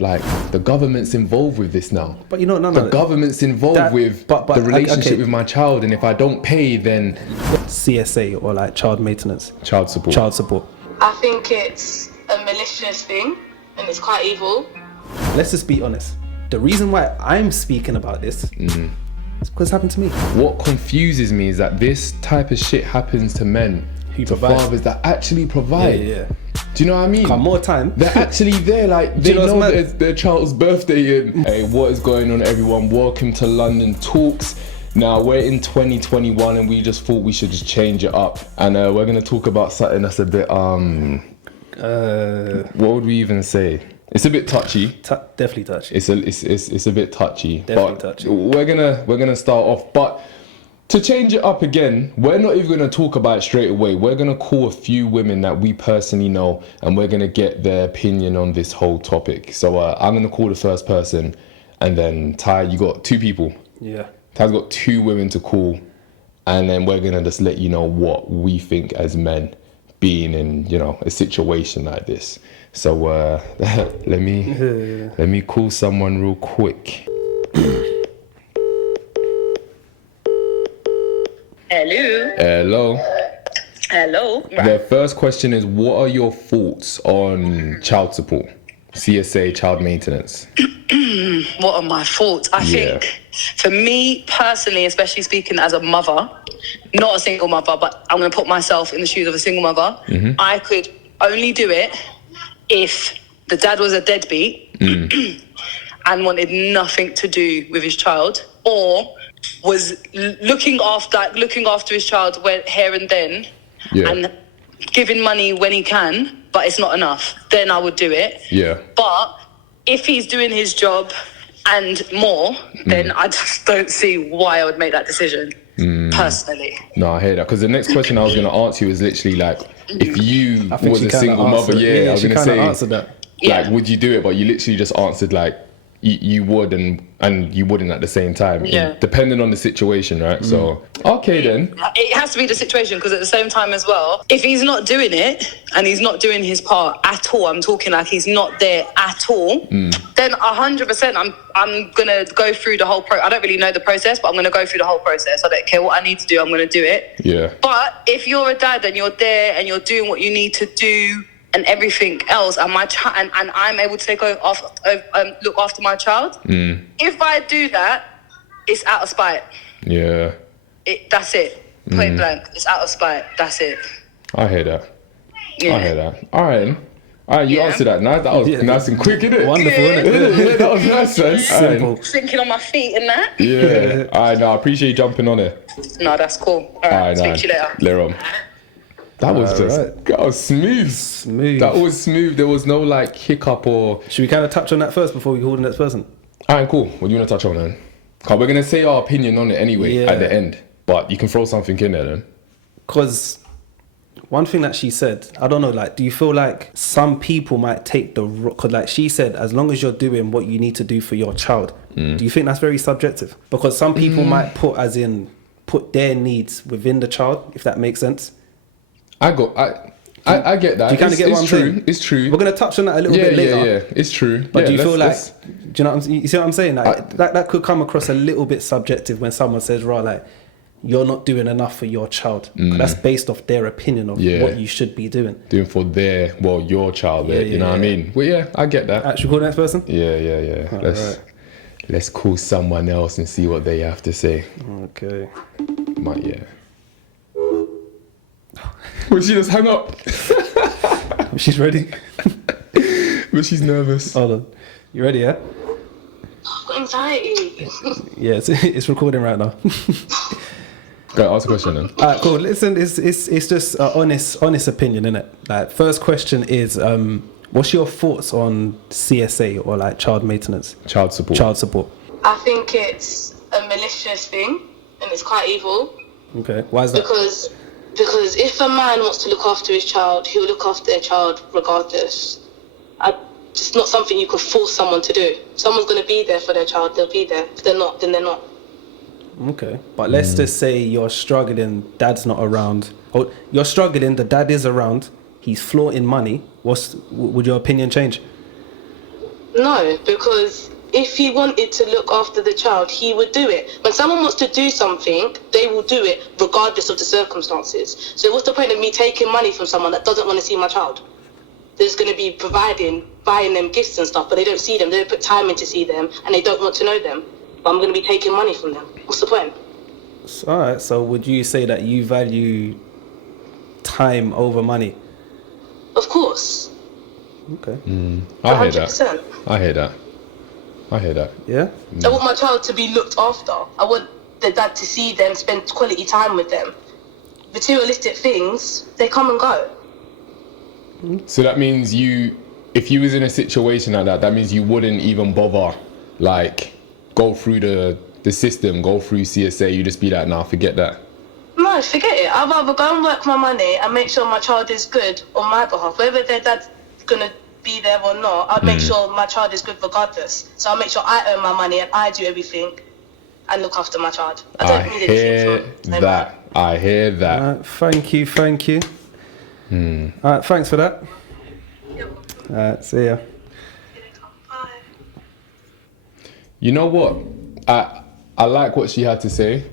like the government's involved with this now. But you know, no, the government's involved with the relationship okay. with my child, and if I don't pay, then CSA or like child maintenance, child support. I think it's a malicious thing, and it's quite evil. Let's just be honest. The reason why I'm speaking about this is because it happened to me. What confuses me is that this type of shit happens to men, to fathers that actually provide. Yeah. Do you know what I mean? More time. They're actually there, like they know their child's birthday. And hey, what is going on, everyone? Welcome to London Talks. Now we're in 2021, and we just thought we should just change it up, and we're gonna talk about something that's a bit what would we even say? It's a bit touchy. Definitely touchy. It's a bit touchy. Definitely touchy. We're gonna start off, but to change it up again, we're not even gonna talk about it straight away. We're gonna call a few women that we personally know, and we're gonna get their opinion on this whole topic. So I'm gonna call the first person, and then Ty, you got two people. Yeah. Ty's got two women to call, and then we're gonna just let you know what we think as men being in, you know, a situation like this. So let me call someone real quick. Hello. Right. The first question is, what are your thoughts on child support, CSA, child maintenance? What are my thoughts? I think for me personally, especially speaking as a mother, not a single mother, but I'm going to put myself in the shoes of a single mother. I could only do it if the dad was a deadbeat and wanted nothing to do with his child, or was looking after his child here and then, and giving money when he can, but it's not enough. Then I would do it. Yeah. But if he's doing his job and more, then I just don't see why I would make that decision. Personally. No, I hear that, because the next question I was going to ask you is literally like, if you was a single mother, I was going to say, like, would you do it? But you literally just answered like, you would and you wouldn't at the same time, depending on the situation, right? So okay, then it has to be the situation, because at the same time as well, if he's not doing it and he's not doing his part at all, I'm talking like he's not there at all, then 100% I'm gonna go through the whole I don't really know the process, but I'm gonna go through the whole process. I don't care what I need to do, I'm gonna do it. But if you're a dad and you're there and you're doing what you need to do and everything else, and and I'm able to look after my child. If I do that, it's out of spite. Yeah. That's it. Point blank. It's out of spite. That's it. I hear that. Yeah. I hear that. All right. You answered that. Nice. That was nice and quick, innit? Wonderful, innit? Yeah, that was nice, man. Simple. Thinking on my feet and that. Yeah. All right. No, I appreciate you jumping on it. No, that's cool. All right. Speak to you later. Later on. That was that was smooth. That was smooth. There was no like hiccup or... Should we kind of touch on that first before we call the next person? All right, cool. What do you want to touch on then? Because we're going to say our opinion on it anyway at the end. But you can throw something in there then. Because one thing that she said, I don't know, like, do you feel like some people might take because like she said, as long as you're doing what you need to do for your child, do you think that's very subjective? Because some people might put their needs within the child, if that makes sense. I get that. Do you kind of get what I'm saying? It's true. We're going to touch on that a little bit later. Yeah, it's true. But do you feel like, do you know what you see what I'm saying? Like, that could come across a little bit subjective when someone says, right, like, you're not doing enough for your child. That's based off their opinion of what you should be doing. Doing for your child, you know what I mean? Well, yeah, I get that. Actually, call the next person? Yeah. Let's call someone else and see what they have to say. Okay. Will she just hang up? She's ready. But she's nervous. Hold on. You ready, yeah? I've got anxiety. Yeah, it's recording right now. Go, ask a question then. Alright, cool. Listen, it's just an honest opinion, innit? Like, first question is, what's your thoughts on CSA or like child maintenance? Child support. I think it's a malicious thing, and it's quite evil. Okay, why is that? Because if a man wants to look after his child, he'll look after their child regardless. It's not something you could force someone to do. Someone's going to be there for their child, they'll be there. If they're not, then they're not. Okay, but let's just say you're struggling, dad's not around. Or you're struggling, the dad is around, he's flaunting money. Would your opinion change? No, because if he wanted to look after the child, he would do it. When someone wants to do something, they will do it regardless of the circumstances. So what's the point of me taking money from someone that doesn't want to see my child? There's going to be buying them gifts and stuff, but they don't see them, they don't put time in to see them, and they don't want to know them. But I'm going to be taking money from them. What's the point? All right, so would you say that you value time over money? Of course. Okay. I hear that. 100%. I hear that. I hear that. Yeah? I want my child to be looked after. I want the dad to see them, spend quality time with them. Materialistic things, they come and go. So that means if you was in a situation like that, that means you wouldn't even bother, like, go through the system, go through CSA. You just be like, nah, forget that. No, forget it. I'd rather go and work my money and make sure my child is good on my behalf. Whether their dad's gonna be there or not, I'll make sure my child is good regardless. So I'll make sure I earn my money and I do everything and look after my child. I don't need anything from them. I hear that. Thank you. All right, thanks for that. All right, see ya. Bye. You know what? I like what she had to say.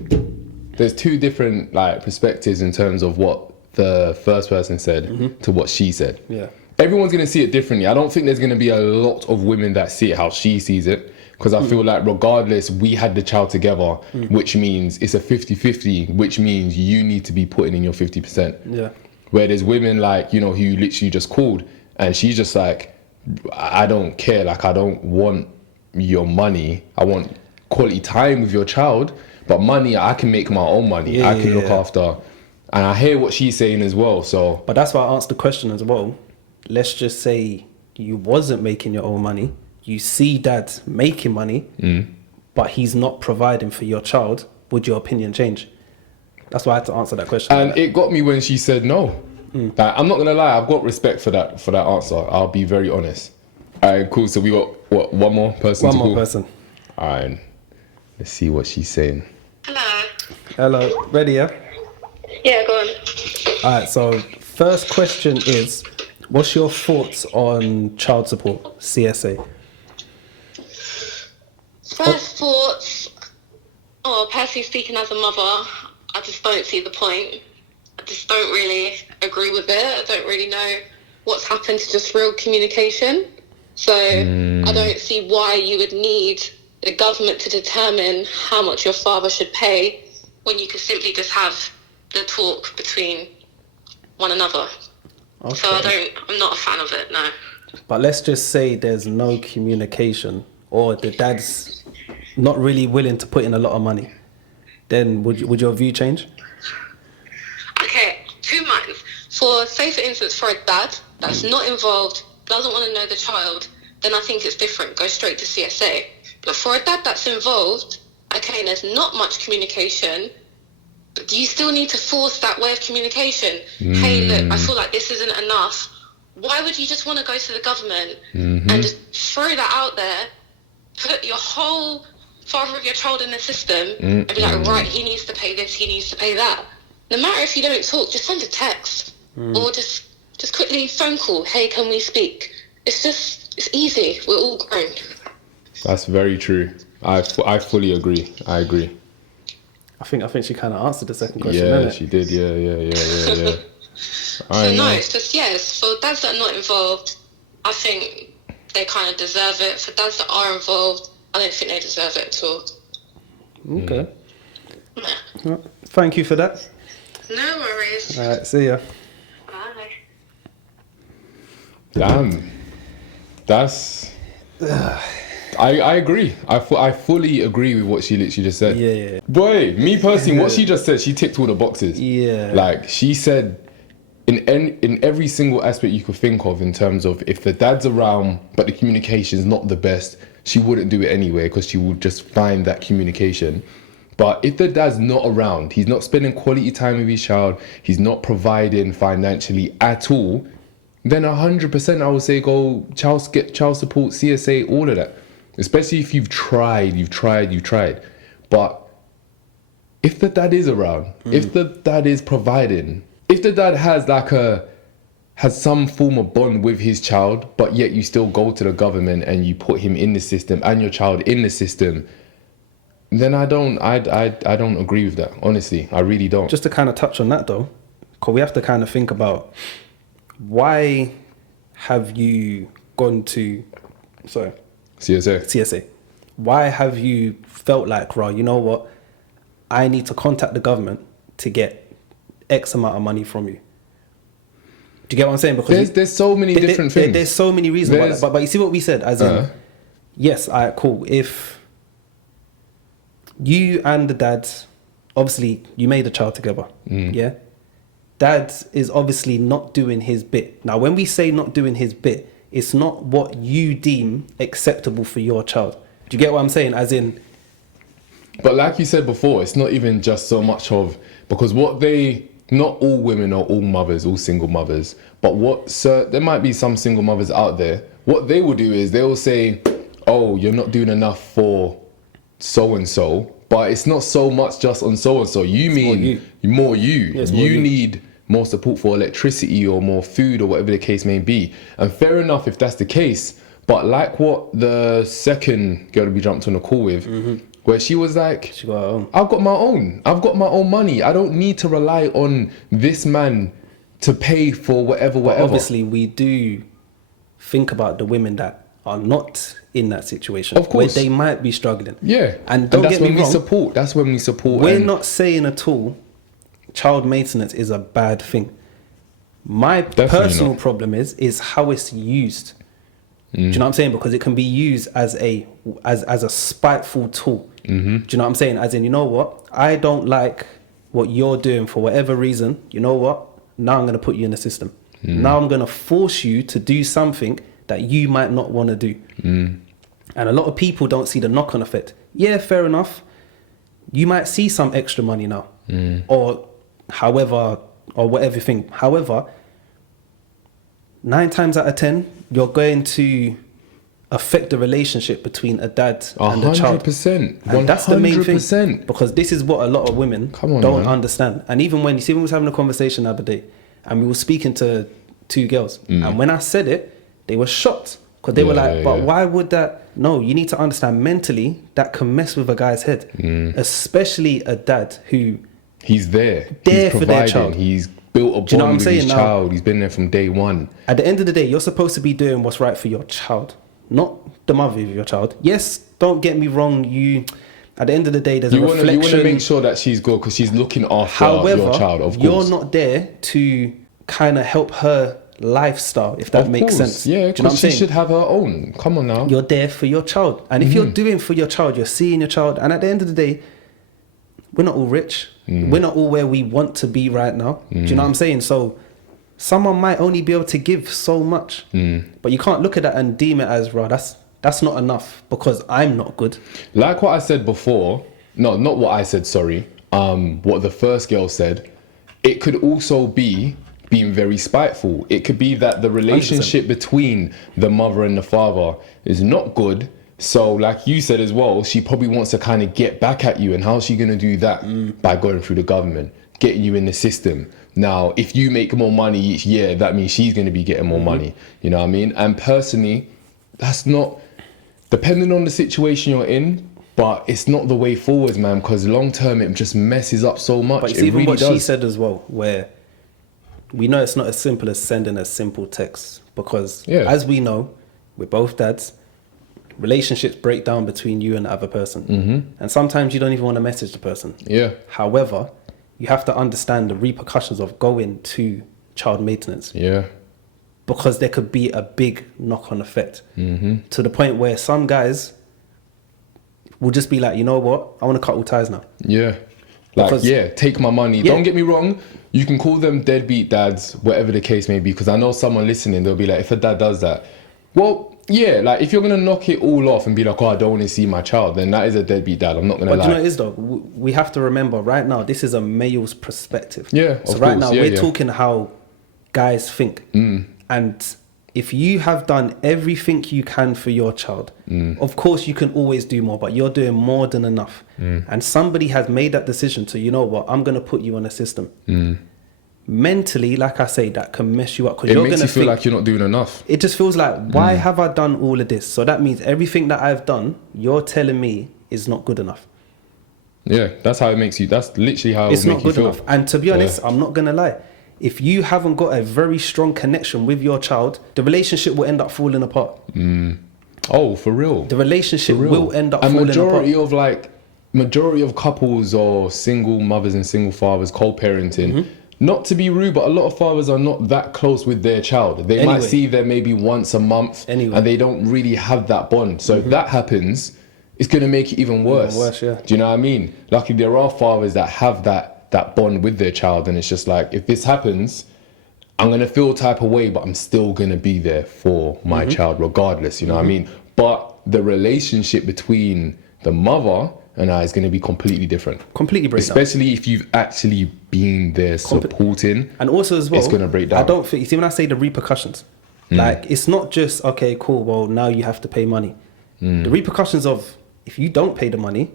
There's two different like perspectives in terms of what the first person said to what she said. Yeah. Everyone's going to see it differently. I don't think there's going to be a lot of women that see it how she sees it, because I feel like regardless, we had the child together, which means it's a 50-50, which means you need to be putting in your 50%. Yeah. Where there's women like, you know, who you literally just called and she's just like, I don't care. Like, I don't want your money. I want quality time with your child, but money, I can make my own money. I can look after. And I hear what she's saying as well. So, but that's why I asked the question as well. Let's just say you wasn't making your own money. You see dad making money, but he's not providing for your child. Would your opinion change? That's why I had to answer that question. And it got me when she said no. Like, I'm not gonna lie, I've got respect for that answer. I'll be very honest. All right, cool. So we got what, one more person? One more person. All right, let's see what she's saying. Hello, ready? Yeah. Yeah, go on. All right. So first question is, what's your thoughts on child support, CSA? First thoughts, personally speaking as a mother, I just don't see the point. I just don't really agree with it. I don't really know what's happened to just real communication. So I don't see why you would need the government to determine how much your father should pay when you could simply just have the talk between one another. Okay. So I'm not a fan of it, no. But let's just say there's no communication, or the dad's not really willing to put in a lot of money. Then would your view change? Okay, 2 months. Say for instance, for a dad that's not involved, doesn't want to know the child, then I think it's different. Go straight to CSA. But for a dad that's involved, okay, there's not much communication, but you still need to force that way of communication. Hey, look, I feel like this isn't enough. Why would you just want to go to the government and just throw that out there, put your whole father of your child in the system and be like, right, he needs to pay this, he needs to pay that. No matter if you don't talk, just send a text or just quickly phone call. Hey, can we speak? It's easy. We're all grown. That's very true. I fully agree. I agree. I think she kind of answered the second question. Yeah, didn't it? she did. Yeah. So no, it's just, yes, for dads that are not involved, I think they kind of deserve it. For dads that are involved, I don't think they deserve it at all. Okay. Well, thank you for that. No worries. All right, see ya. Bye. Damn. That's... I agree. I fully agree with what she literally just said. Yeah. Boy, me personally, what she just said, she ticked all the boxes. Yeah. Like, she said in every single aspect you could think of, in terms of if the dad's around but the communication's not the best, she wouldn't do it anyway because she would just find that communication. But if the dad's not around, he's not spending quality time with his child, he's not providing financially at all, then 100% I would say go get child support, CSA, all of that. Especially if you've tried. But if the dad is around, if the dad is providing, if the dad has like a has some form of bond with his child, but yet you still go to the government and you put him in the system and your child in the system, then I don't agree with that. Honestly, I really don't. Just to kind of touch on that though, because we have to kind of think about why have you gone to, CSA? Why have you felt like, right, you know what, I need to contact the government to get X amount of money from you? Do you get what I'm saying? Because there's so many different things. There's so many reasons about that. But you see what we said, as in, yes, all right, cool. If you and the dad, obviously, you made a child together, yeah? Dad is obviously not doing his bit. Now, when we say not doing his bit, it's not what you deem acceptable for your child. Do you get what I'm saying? As in... But like you said before, it's not even just so much of... Because not all women are all mothers, all single mothers. But there might be some single mothers out there. What they will do is they will say, oh, you're not doing enough for so-and-so. But it's not so much just on so-and-so. You mean more you. Yes, you need more support for electricity or more food or whatever the case may be. And fair enough if that's the case. But like what the second girl we jumped on a call with, where she was like, I've got my own money. I don't need to rely on this man to pay for whatever. Obviously, we do think about the women that are not in that situation. Of course. Where they might be struggling. Yeah. And don't get me wrong. That's when we support. We're not saying at all child maintenance is a bad thing. My personal problem is how it's used. Do you know what I'm saying? Because it can be used as a spiteful tool. Do you know what I'm saying? As in, you know what? I don't like what you're doing for whatever reason. You know what? Now I'm going to put you in the system. Now I'm going to force you to do something that you might not want to do. And a lot of people don't see the knock-on effect. Yeah, fair enough. You might see some extra money now. Or however, or whatever thing. However, 9 times out of 10, you're going to affect the relationship between a dad and a child. 100%. And that's the main thing. Because this is what a lot of women don't understand. And even when we was having a conversation the other day, and we were speaking to 2 girls, and when I said it, they were shocked. Because they were like, why would that? No, you need to understand mentally that can mess with a guy's head. Especially a dad who... He's there for their child. He's built a bond with his child. He's been there from day one. At the end of the day, you're supposed to be doing what's right for your child, not the mother of your child. Yes, don't get me wrong. At the end of the day, there's a reflection. You want to make sure that she's good because she's looking after your child, of course. You're not there to kind of help her lifestyle, if that makes sense. Yeah, because she should have her own. Come on now. You're there for your child. And if you're doing for your child, you're seeing your child. And at the end of the day, we're not all rich. We're not all where we want to be right now. Do you know what I'm saying? So someone might only be able to give so much. But you can't look at that and deem it as, that's not enough because I'm not good. Like what I said before, no, not what I said, sorry. What the first girl said, it could also be being very spiteful. It could be that the relationship 100%. Between the mother and the father is not good. So like you said as well, she probably wants to kind of get back at you. And how's she going to do that? By going through the government, getting you in the system. Now, if you make more money each year, that means she's going to be getting more money. You know what I mean? And personally, that's not, depending on the situation you're in, but it's not the way forwards, man, because long term it just messes up so much. But it's even really what she said as well, where we know it's not as simple as sending a simple text, because as we know, we're both dads, relationships break down between you and the other person. And sometimes you don't even want to message the person. However, you have to understand the repercussions of going to child maintenance. Because there could be a big knock-on effect to the point where some guys will just be like, you know what, I want to cut all ties now. Take my money. Don't get me wrong, you can call them deadbeat dads, whatever the case may be, because I know someone listening, they'll be like, if a dad does that, well, yeah, like if you're going to knock it all off and be like, oh, I don't want to see my child, then that is a deadbeat dad. I'm not going to lie. But you know what it is though? We have to remember right now, this is a male's perspective. So right now, we're talking how guys think. And if you have done everything you can for your child, of course you can always do more, but you're doing more than enough. And somebody has made that decision to, you know what, I'm going to put you on a system. mentally, like I say, that can mess you up. Because It you're makes gonna you feel think, like you're not doing enough. it just feels like, why have I done all of this? So that means everything that I've done, you're telling me is not good enough. Yeah, that's how it makes you. That's literally how It's it not makes you good feel. enough. And to be honest, I'm not gonna lie. If you haven't got a very strong connection with your child, the relationship will end up falling apart. Oh, for real. The relationship For real. will end up a falling majority apart. majority of couples or single mothers and single fathers co-parenting. Mm-hmm. Not to be rude, but a lot of fathers are not that close with their child. They might Anyway. see them maybe once a month, Anyway. and they don't really have that bond. So if that happens, it's going to make it even worse. worse, yeah. Do you know what I mean? Luckily, there are fathers that have that bond with their child, and it's just like, if this happens, I'm going to feel type of way, but I'm still going to be there for my child regardless, you know what I mean? But the relationship between the mother and I is going to be completely different. Completely break down. Especially if you've actually been there supporting. And also as well, it's gonna break down. I don't think, you see, when I say the repercussions, like, it's not just, okay, cool, well, now you have to pay money. The repercussions of, if you don't pay the money,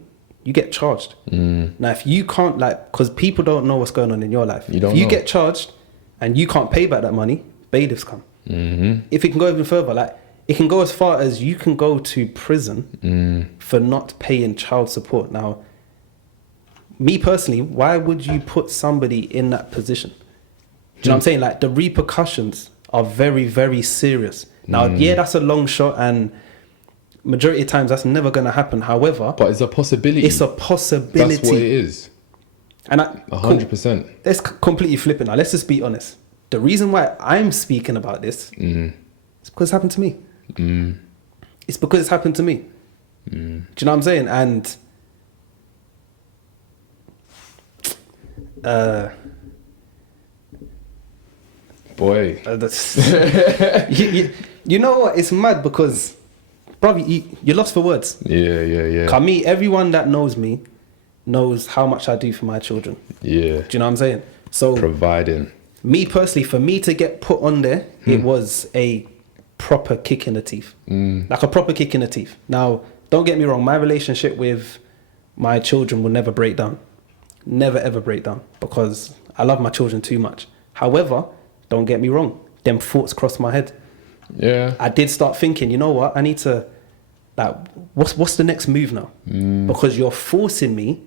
you get charged. Now, if you can't, like, because people don't know what's going on in your life. You don't if you know. get charged and you can't pay back that money, bailiffs come. If it can go even further, like, it can go as far as you can go to prison for not paying child support. Now, me personally, why would you put somebody in that position? Do you know what I'm saying? Like, the repercussions are very, very serious. Now, yeah, that's a long shot, and majority of times that's never going to happen. However, But it's a possibility. it's a possibility. That's what it is. And 100%. Let's completely flip it now. Let's just be honest. The reason why I'm speaking about this is because it's happened to me. It's because it's happened to me. Do you know what I'm saying? And Boy. you know what? It's mad because, probably you're lost for words. Yeah. Cause me, everyone that knows me knows how much I do for my children. Yeah. Do you know what I'm saying? So Providing. me personally, for me to get put on there, it was a proper kick in the teeth. Like a proper kick in the teeth. Now, don't get me wrong, my relationship with my children will never break down. Never ever break down, because I love my children too much. However, don't get me wrong, them thoughts crossed my head. Yeah. I did start thinking, you know what, I need to, like, what's the next move now? Because you're forcing me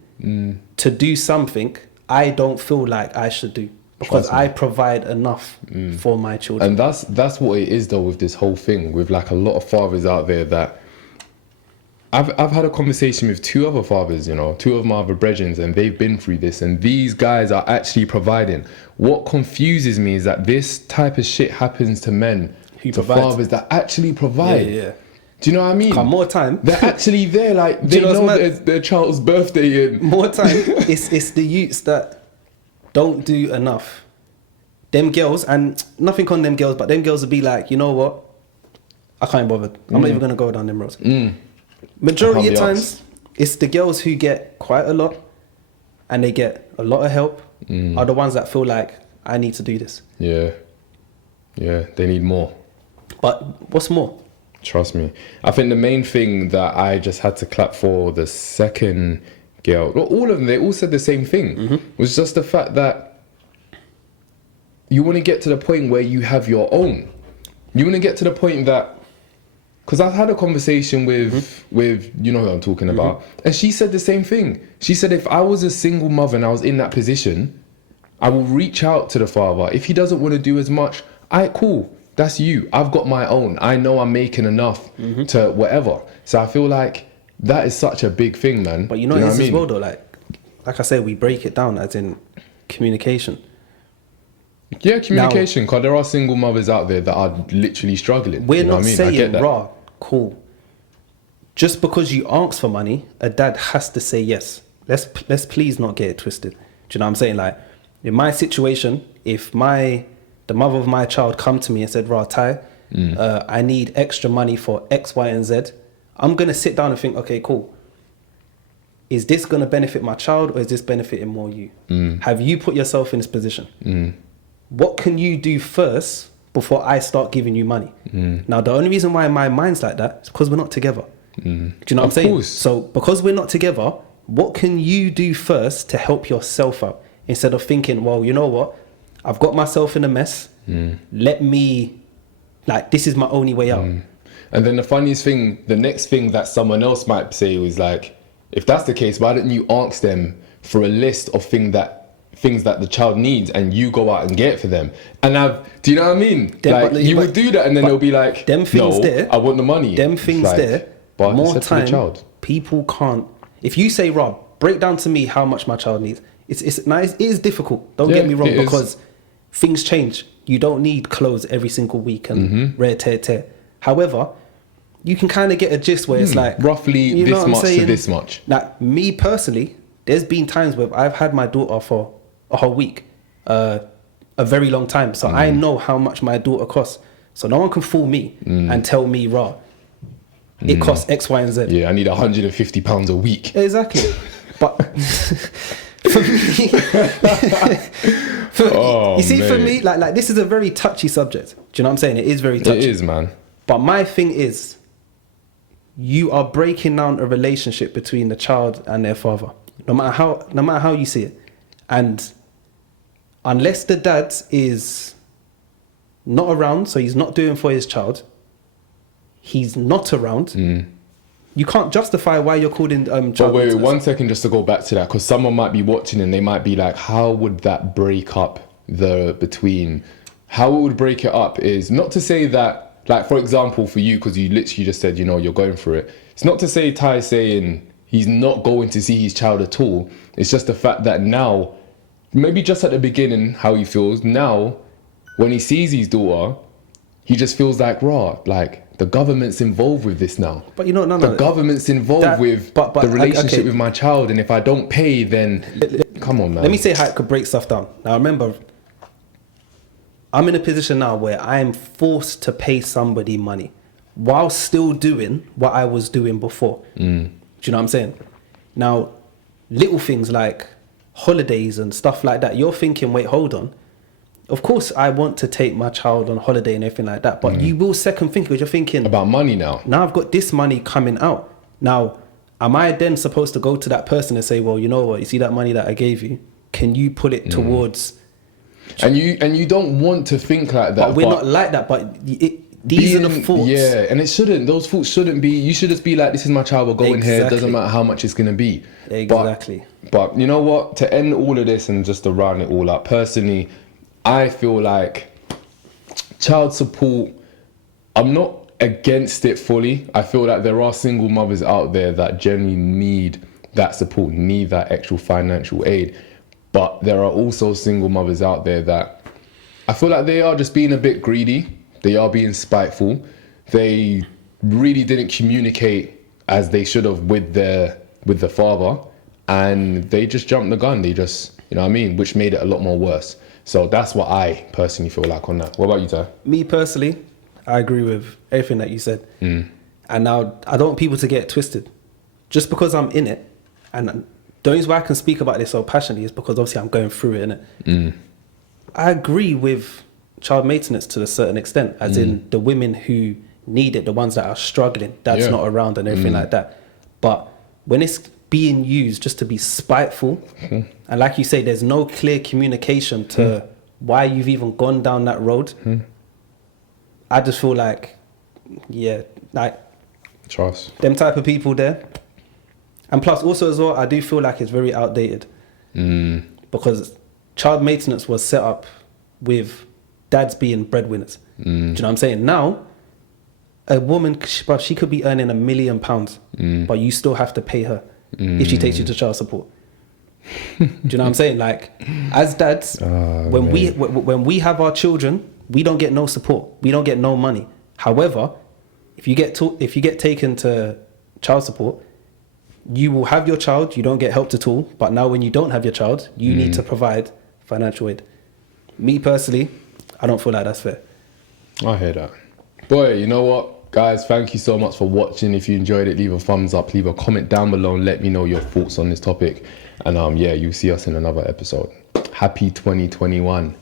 to do something I don't feel like I should do, because I provide enough for my children. And that's what it is though with this whole thing, with like a lot of fathers out there that I've had a conversation with two other fathers, you know, two of my other brethren, and they've been through this, and these guys are actually providing. What confuses me is that this type of shit happens to men, Who to provide. fathers that actually provide. Yeah. Do you know what I mean? Come more time. They're actually there, like they you know know what's their child's birthday and More time. it's the youths that don't do enough. Them girls, and nothing on them girls, but them girls will be like, you know what? I can't bother. I'm not even gonna go down them roads. Majority of I can't be times, it's the girls who get quite a lot, and they get a lot of help, are the ones that feel like, I need to do this. yeah, they need more. But what's more? Trust me. I think the main thing that I just had to clap for the second girl, well, all of them, they all said the same thing, was just the fact that you want to get to the point where you have your own. You want to get to the point that, because I've had a conversation with you know who I'm talking about, and she said the same thing. She said, if I was a single mother and I was in that position, I will reach out to the father. If he doesn't want to do as much, cool. That's you. I've got my own. I know I'm making enough to whatever. So I feel like that is such a big thing, man. But you know, Do it is what I as mean? well though, like I said, we break it down as in communication. Yeah, communication. Because there are single mothers out there that are literally struggling. We're You know not what I mean? I get saying, that. raw, cool. Just because you ask for money, a dad has to say yes. Let's please not get it twisted. Do you know what I'm saying? Like, in my situation, if the mother of my child come to me and said, "Rah, Ty, I need extra money for X, Y, and Z," I'm gonna sit down and think, okay, cool. Is this gonna benefit my child, or is this benefiting more you? Have you put yourself in this position? What can you do first before I start giving you money? Now, the only reason why my mind's like that is because we're not together. Do you know what I'm saying? course. So because we're not together, what can you do first to help yourself out? Instead of thinking, well, you know what? I've got myself in a mess. Let me, like, this is my only way out. And then the funniest thing, the next thing that someone else might say was like, if that's the case, why don't you ask them for a list of things that the child needs and you go out and get it for them? And do you know what I mean? You would do that and then they'll be like, them things there, I want the money. Them things like, there, but more time, the child. People can't. If you say, Rob, break down to me how much my child needs. It is difficult. Don't get me wrong, because things change. You don't need clothes every single week and rare tear. However, you can kind of get a gist where it's like roughly this much to this much. Like me personally, there's been times where I've had my daughter for a whole week, a very long time. So I know how much my daughter costs. So no one can fool me and tell me, raw, it costs X, Y, and Z. Yeah, I need £150 a week. Exactly. But for me, for me, like this is a very touchy subject. Do you know what I'm saying? It is very touchy. It is, man. But my thing is, you are breaking down a relationship between the child and their father, no matter how you see it. And unless the dad is not around, so he's not doing for his child, he's not around, you can't justify why you're calling child. But wait, 1 second, just to go back to that, because someone might be watching and they might be like, how would that break up how it would break it up is not to say that, like, for example, for you, because you literally just said, you're going through it. It's not to say Ty saying he's not going to see his child at all. It's just the fact that now, maybe just at the beginning, how he feels. Now, when he sees his daughter, he just feels like, like, the government's involved with this now. But the government's involved with the relationship with my child. And if I don't pay, then come on, man. Let me say how it could break stuff down. Now, remember, I'm in a position now where I am forced to pay somebody money while still doing what I was doing before. Do you know what I'm saying? Now, little things like holidays and stuff like that, you're thinking, wait, hold on. Of course, I want to take my child on holiday and everything like that, but you will second think, because you're thinking about money now. Now I've got this money coming out. Now, am I then supposed to go to that person and say, well, you know what, you see that money that I gave you? Can you put it towards... And you don't want to think like that. But we're not like that. But these are the thoughts. Yeah, and it shouldn't. Those thoughts shouldn't be. You should just be like, this is my child. We're going here. It doesn't matter how much it's going to be. Exactly. But you know what? To end all of this and just to round it all up, personally, I feel like child support, I'm not against it fully. I feel like there are single mothers out there that genuinely need that support, need that actual financial aid. But there are also single mothers out there that I feel like they are just being a bit greedy. They are being spiteful. They really didn't communicate as they should have with the father, and they just jumped the gun. They just, you know what I mean? Which made it a lot more worse. So that's what I personally feel like on that. What about you, Ty? Me personally, I agree with everything that you said. And now I don't want people to get it twisted. Just because I'm in it, and the reason why I can speak about this so passionately is because obviously I'm going through it, innit? I agree with child maintenance to a certain extent, as in the women who need it, the ones that are struggling, that's not around and everything like that. But when it's being used just to be spiteful, and like you say, there's no clear communication to why you've even gone down that road, I just feel like, like trust them type of people there. And plus, also as well, I do feel like it's very outdated. Because child maintenance was set up with dads being breadwinners. Do you know what I'm saying? Now, a woman, she could be earning £1 million, but you still have to pay her if she takes you to child support. Do you know what I'm saying? Like, as dads, when we have our children, we don't get no support. We don't get no money. However, if you get taken to child support, you will have your child, you don't get helped at all. But now when you don't have your child, you need to provide financial aid. Me personally, I don't feel like that's fair. I hear that. Boy, you know what? Guys, thank you so much for watching. If you enjoyed it, leave a thumbs up, leave a comment down below and let me know your thoughts on this topic. And you'll see us in another episode. Happy 2021.